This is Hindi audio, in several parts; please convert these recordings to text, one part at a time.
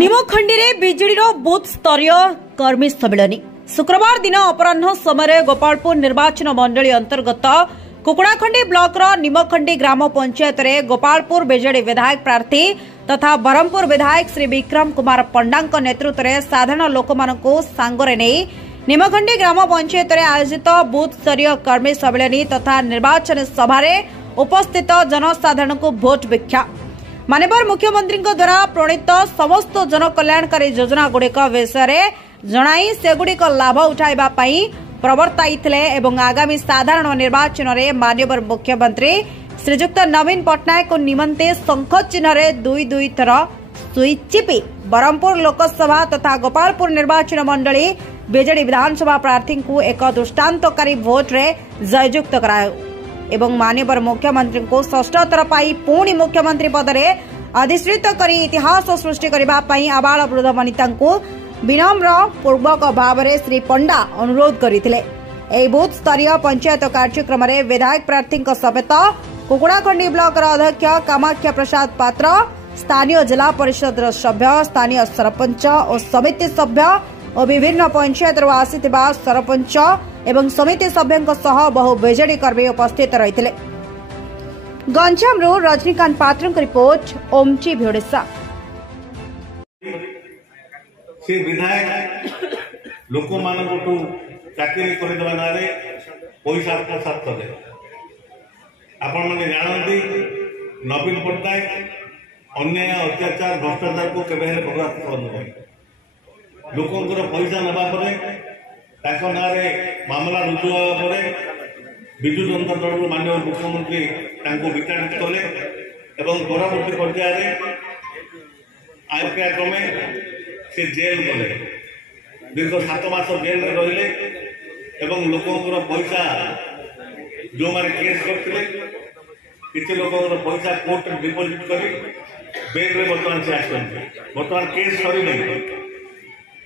निमखंडी विजेडि बूथ स्तरीय कर्मी सम्मिलन शुक्रवार दिन अपराह समय गोपालपुर निर्वाचन मंडली अंतर्गत कुकुड़ाखंडी ब्लॉक निमखंडी ग्राम पंचायत रे गोपालपुर विजेडि विधायक प्रार्थी तथा बरहमपुर विधायक श्री विक्रम कुमार पंडा नेतृत्व में साधारण लोक सांगरे नहीं निमखंडी ग्राम पंचायत रे आयोजित बूथ स्तरीय कर्मी सम्मिलन तथा निर्वाचन सभा उपस्थित जनसाधारण को भोट भिक्षा माननीय मुख्यमंत्री द्वारा प्रणीत समस्त जनकल्याणकारी योजना गुड़िक विषय जणाई सेगुड़िक लाभ उठाइबा पई प्रवर्ताइथिले एवं आगामी साधारण निर्वाचन में माननीय मुख्यमंत्री श्रीजुक्त नवीन पट्टनायक निमंते शंख चिन्ह दुई दुई थर सुई चिपी बरहमपुर लोकसभा तथा गोपालपुर निर्वाचन मंडली विजेडि विधानसभा प्रार्थी को एक दृष्टांतकारी भोट रे जययुक्त करायो एवं माननीय मुख्यमंत्री को षष्ठ थर पाई पुणी मुख्यमंत्री पद में अधिश्रित कर इतिहास सृष्टि करने आबाल वृद्ध वनिता को विनम्र पूर्वक भाव में श्री पंडा अनुरोध करते बूथ स्तरीय पंचायत कार्यक्रम में विधायक प्रार्थी समेत कुकुड़ाखंडी ब्लॉक अध्यक्ष कामाख्या प्रसाद पात्र स्थानीय जिला परिषद सभ्य स्थानीय सरपंच और समिति सभ्य और विभिन्न पंचायत आसीथिबा सरपंच एवं समिति सभ्यों सह बहु विजेडि कर्मी उपस्थित रही गंजाम रजनीकांत पात्र रिपोर्ट ओमची भिड़ेसा से विधायक लोक मानू चाकरी करदेवा ना पैसा आत्मसात कले आपण मैंने जानती नवीन पट्टनायक अन्याय अत्याचार भ्रष्टाचार को केवे बर्दास्त करना लोकंर पैसा नेबा ना मामला रुजु होगा विजु जनता दल माननीय मुख्यमंत्री विताड़ित कले परवर्ती पर्याय आयका क्रमे से जेल गले दीर्घ 7 मास जेल में रही लोकंर पैसा जो मैंने केस करते किसी लोकंर पैसा कोर्ट डिपोजिट कर बैंक में बर्तमान से आसते बर्तमान केस सरी नहीं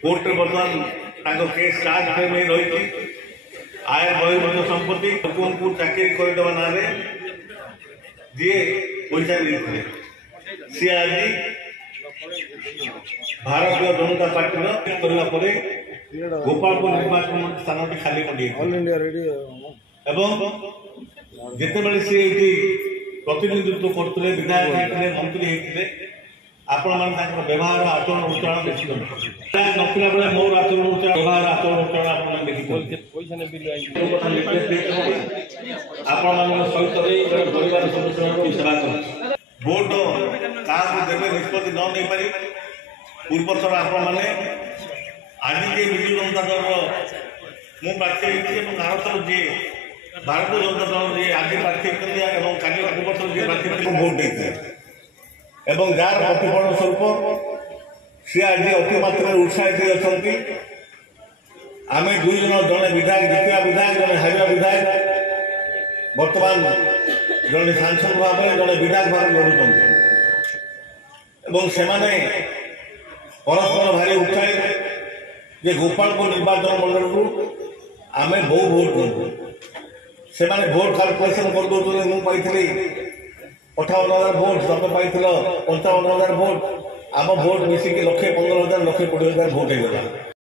कोर्ट में बर्तमान केस चार्ज में रही आय बहिर्भूत संपत्ति लोक को चाकरी करदेवा ना जी पैसा देते सी आज भारतीय जनता पार्टी करने गोपालपुर निर्वाचन स्थान खाली जिते सी प्रतिनिधित्व करते विधायक मंत्री होते आपण मैंने व्यवहार आचरण उच्चारण देखी नथिला बेले मोर आचरण उच्चारण व्यवहार आचरण उच्चारण आप देखी आपण सहित परिवार सदस्य सेवा कर भोट क्या देवे निष्पत्ति न नहीं पारि पूर्व थर आपण मैंने आज जे विजु जनता दल मु प्रार्थी आर थर जी भारतीय जनता दल जी आज प्रार्थी कल पूर्व थर जी प्रार्थी भोट देते एवं जार प्रतिफलन स्वरूप सी आज अति मात्रा उत्साहित अच्छा आम दुई जन जड़े विधायक जितिया विधायक जड़े हारिया विधायक बर्तमान जड़े सांसद भाव जड़े विधायक भाव लड़ुं से परस्पर भारी उत्साहित जे गोपालपुर निर्वाचन मंडल को आम बहु भोट करूँ से भोट कैलकुलेसन कर दौर मुझे 58,000 भोट तुम पाई 55,000 भोट आम भोट मिसिक 1,15,000 1,20,000 भोट हो गला।